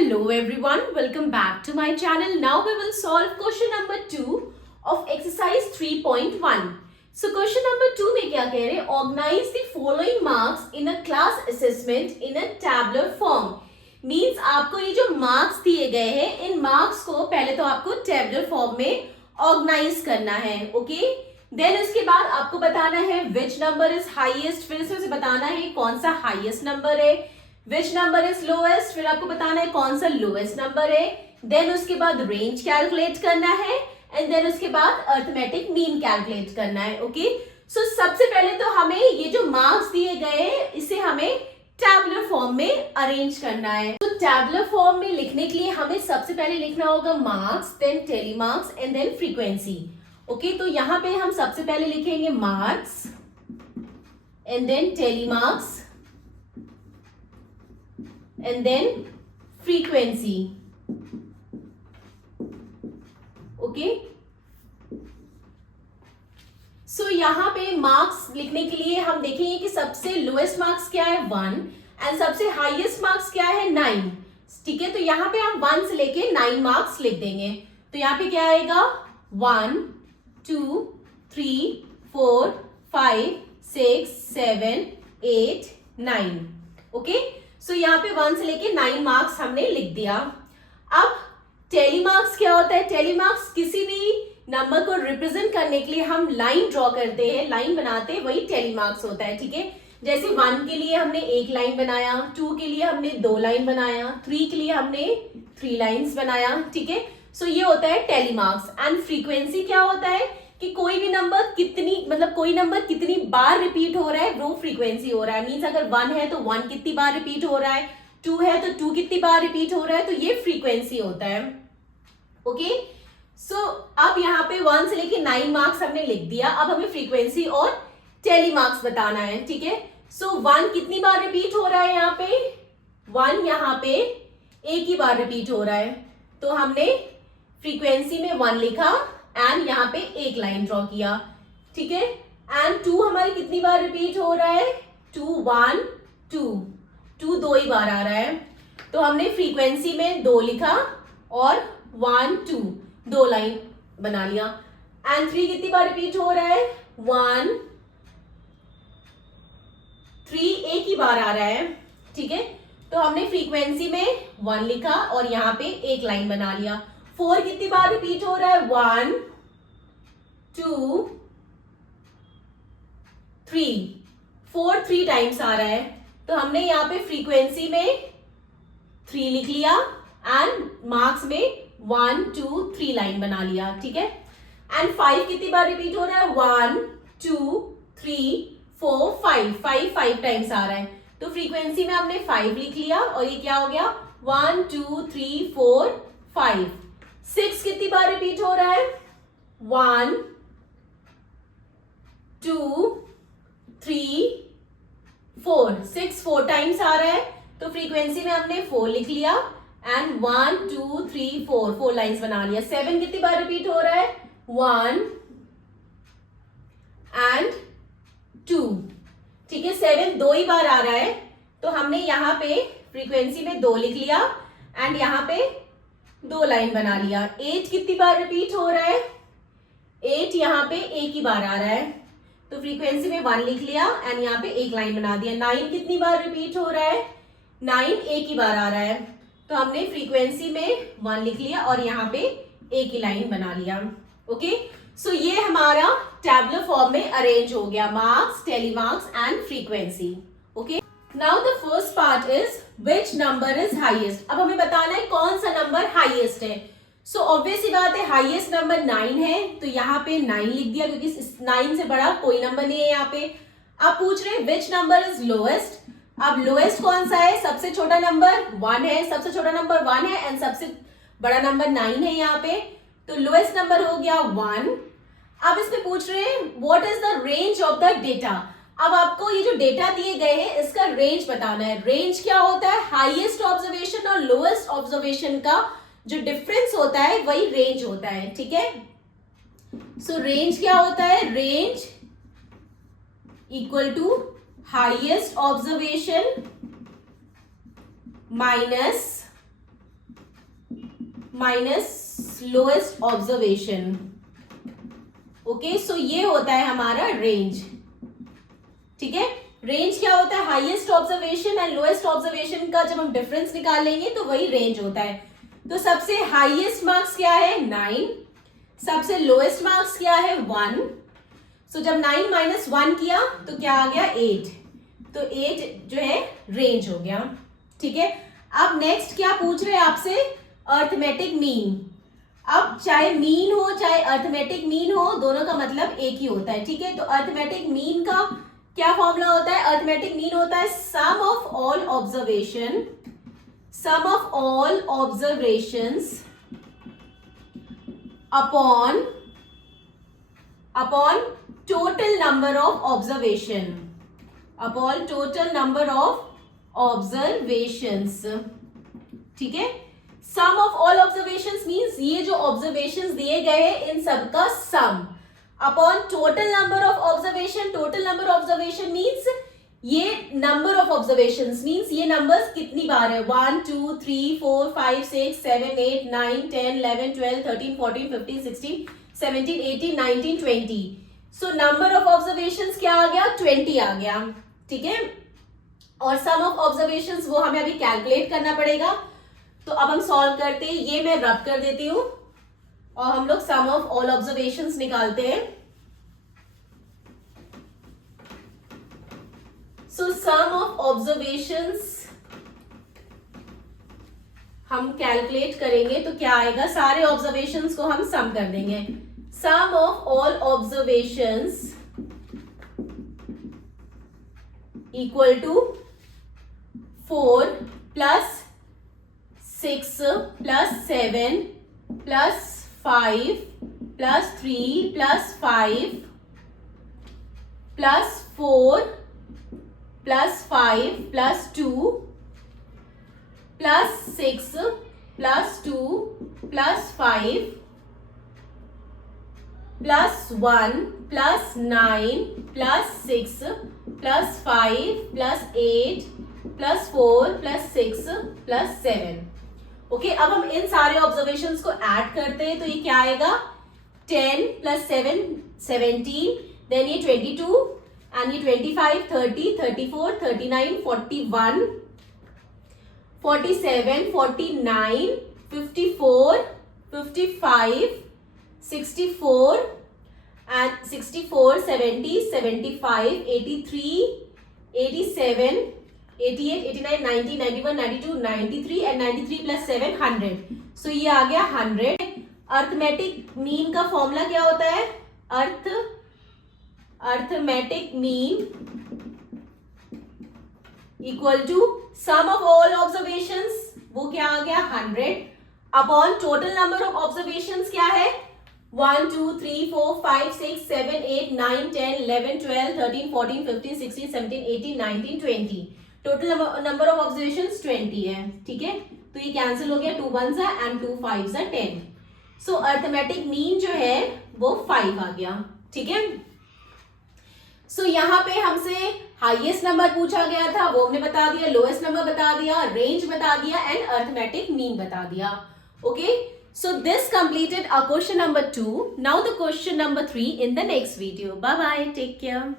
Hello everyone, welcome back to my channel. Now we will solve question number 2 of exercise 3.1. So question number 2 में क्या कह रहे हैं? Organize the following marks in a class assessment in a tabular form. Means आपको ये जो marks दिए गए हैं, इन marks को पहले तो आपको tabular form में organize करना है, okay? Then उसके बाद आपको बताना है which number is highest, फिर से उसे बताना है कौन सा highest number है, which number is lowest, फिर आपको बताना है कौन सा lowest number है, then उसके बाद range calculate करना है, and then उसके बाद arithmetic mean calculate करना है, okay? So सबसे पहले तो हमें ये जो marks दिए गए हैं, इसे हमें tabular form में arrange करना है. तो tabular form में लिखने के लिए हमें सबसे पहले लिखना होगा marks, then telemarks, and then frequency. Okay, तो यहाँ पे हम सबसे पहले लिखेंगे marks, and then telemarks, and then frequency. Okay, so यहाँ पे marks लिखने के लिए हम देखेंगे कि सबसे lowest marks क्या है 1 and सबसे highest marks क्या है 9. ठीक है, तो यहाँ पे हम 1 से लेके 9 marks लिख देंगे. तो यहाँ पे क्या आएगा 1 2 3 4 5 6 7 8 9. ओके, सो यहाँ पे 1 से लेके 9 मार्क्स हमने लिख दिया. अब टेली मार्क्स क्या होता है? टेली मार्क्स किसी भी नंबर को रिप्रेजेंट करने के लिए हम लाइन ड्रॉ करते हैं, लाइन बनाते हैं, वही टेली मार्क्स होता है. ठीक है, जैसे 1 के लिए हमने एक लाइन बनाया, 2 के लिए हमने 2 लाइन बनाया, 3 के लिए हमने 3 लाइन्स बनाया. ठीक है, सो ये होता है टेली मार्क्स. एंड फ्रीक्वेंसी क्या होता है कि कोई भी नंबर कितनी मतलब कोई नंबर कितनी बार रिपीट हो रहा है वो फ्रीक्वेंसी हो रहा है. मींस अगर 1 है तो 1 कितनी बार रिपीट हो रहा है, 2 है तो 2 कितनी बार रिपीट हो रहा है, तो ये फ्रीक्वेंसी होता है. ओके, सो अब यहाँ पे 1 से लेके 9 मार्क्स हमने लिख दिया. अब हमें फ्रीक्वेंसी और टेली मार्क्स बताना है. ठीक है, सो 1 कितनी बार रिपीट हो रहा है? यहाँ पे 1 यहाँ पे एक ही बार रिपीट हो रहा है, तो हमने फ्रीक्वेंसी में 1 लिखा एंड यहाँ पे एक लाइन ड्रॉ किया. ठीक है, एंड 2 हमारी कितनी बार रिपीट हो रहा है? 2 1 2 2 ही बार आ रहा है, तो हमने फ्रीक्वेंसी में 2 लिखा और 1 2 2 लाइन बना लिया. एंड 3 कितनी बार रिपीट हो रहा है? 1 3 एक ही बार आ रहा है. ठीक है, तो हमने फ्रीक्वेंसी में 1 लिखा और यहाँ पे एक लाइन बना लिया. 4 कितनी बार रिपीट हो रहा है? 1 2 3 4 3 टाइम्स आ रहा है, तो हमने यहाँ पे फ्रीक्वेंसी में 3 लिख लिया एंड मार्क्स में 1 2 3 लाइन बना लिया. ठीक है, एंड 5 कितनी बार रिपीट हो रहा है? 1 2 3 4 5 5 टाइम्स आ रहा है, तो फ्रीक्वेंसी में हमने 5 लिख लिया और ये क्या हो गया? 1 2 3 4 5. 6 कितनी बार रिपीट हो रहा है? 1 2 3 4 6 4 टाइम्स आ रहा है, तो फ्रीक्वेंसी में हमने 4 लिख लिया एंड 1 2 3 4 4 लाइंस बना लिया. 7 कितनी बार रिपीट हो रहा है? 1 एंड 2. ठीक है, 7 2 ही बार आ रहा है, तो हमने यहाँ पे फ्रीक्वेंसी में 2 लिख लिया एंड यहाँ पे 2 लाइन बना लिया. 8 कितनी बार रिपीट हो रहा है? 8 यहाँ पे एक ही बार आ रहा है, तो फ्रीक्वेंसी में 1 लिख लिया एंड यहाँ पे एक लाइन बना दिया. 9 कितनी बार रिपीट हो रहा है? 9 एक ही बार आ रहा है, तो हमने फ्रीक्वेंसी में 1 लिख लिया और यहाँ पे एक ही लाइन बना लिया. ओके, सो ये हमारा टैबुलर फॉर्म में अरेंज हो गया marks, telemarks and frequency. Okay, now the first part is which number is highest. अब हमें बताना है कौन सा नंबर हाईएस्ट है. सो ऑब्वियस ही बात है, हाईएस्ट नंबर 9 है, तो यहाँ पे 9 लिख दिया क्योंकि 9 से बड़ा कोई नंबर नहीं है यहाँ पे. अब पूछ रहे हैं विच नंबर इज लोएस्ट. अब लोएस्ट कौन सा है? सबसे छोटा नंबर 1 है, सबसे छोटा नंबर 1 है एंड सबसे बड़ा नंबर 9 है यहाँ पे, तो लोएस्ट नंबर हो गया 1. अब इसमें पूछ रहे हैं what is the range of the data. अब आपको ये जो डेटा दिए गए हैं इसका रेंज बताना है. रेंज क्या होता है? हाईएस्ट ऑब्जर्वेशन और लोएस्ट ऑब्जर्वेशन का जो डिफरेंस होता है वही रेंज होता है. ठीक है, सो रेंज क्या होता है? Range equal to highest observation minus minus lowest observation. Okay, so ये होता है हमारा रेंज। ठीक है, रेंज क्या होता है? Highest observation and lowest observation का जब हम डिफरेंस निकालेंगे तो वही रेंज होता है। तो सबसे हाईएस्ट मार्क्स क्या है? 9। सबसे लोएस्ट मार्क्स क्या है? 1। सो जब 9 माइनस 1 किया तो क्या आ गया? 8। तो 8 जो है रेंज हो गया। ठीक है, अब नेक्स्ट क्या पूछ रहे हैं आपसे? Arithmetic mean. अब चाहे मीन हो चाहे अर्थमेटिक मीन हो, दोनों का मतलब एक ही होता है। ठीक है, तो अर्थमेटिक मीन का क्या फॉर्मूला होता है? अर्थमेटिक मीन होता है sum of all observation, sum of all observations upon total number of observation, upon total number of observations. ठीक है, sum of all observations means ये जो ऑब्जर्वेशंस दिए गए हैं इन सबका sum upon total number of observation. Total number of observation means ये नंबर ऑफ ऑब्जर्वेशंस मींस ये नंबर्स कितनी बार है? 1 2 3 4 5 6 7 8 9 10 11 12 13 14 15 16 17 18 19 20। सो नंबर ऑफ ऑब्जर्वेशंस क्या आ गया? 20 आ गया। ठीक है, और सम ऑफ ऑब्जर्वेशंस वो हमें अभी कैलकुलेट करना पड़ेगा। तो अब हम सॉल्व करते हैं। ये मैं रब कर देती हूं और हम लोग सम ऑफ ऑल ऑब्जर्वेशंस निकालते हैं। सो सम ऑफ ऑब्जर्वेशंस हम कैलकुलेट करेंगे तो क्या आएगा? सारे ऑब्जर्वेशंस को हम सम कर देंगे। Sum of all observations equal to 4 plus 6 plus 7 plus 5 plus 3 plus 5 plus 4 plus 5 plus 2 plus 6 plus 2 plus 5 plus 1 plus 9 plus 6 plus 5 plus 8 plus 4 plus 6 plus 7। Okay, अब हम इन सारे ऑब्जर्वेशंस को ऐड करते हैं तो ये क्या आएगा? 10 प्लस 7 17, देन ये 22 एंड ये 25 30 34 39 41 47 49 54 55 64 and 64 70 75 83 87 88 89 90 91 92 93 and 93 plus 7 100। सो ये आ गया 100। अर्थमेटिक मीन का फॉर्मूला क्या होता है? Arithmetic mean equal to sum of all observations, वो क्या आ गया? 100 upon total number of observations क्या है? 1 2 3 4 5 6 7 8 9 10 11 12 13 14 15 16 17 18 19 20। टोटल नंबर ऑफ ऑब्जर्वेशंस 20 है। ठीक है, तो ये कैंसिल हो गया, 2 1s and 2 5s 10। So arithmetic mean जो है वो 5 आ गया। ठीक है, सो यहाँ पे हमसे हाईएस्ट नंबर पूछा गया था, वो हमने बता दिया, लोएस्ट नंबर बता दिया, रेंज बता दिया एंड अर्थमेटिक मीन बता दिया। Okay, so this completed our question number 2. Now the question number 3 in the next video. Bye bye, take care.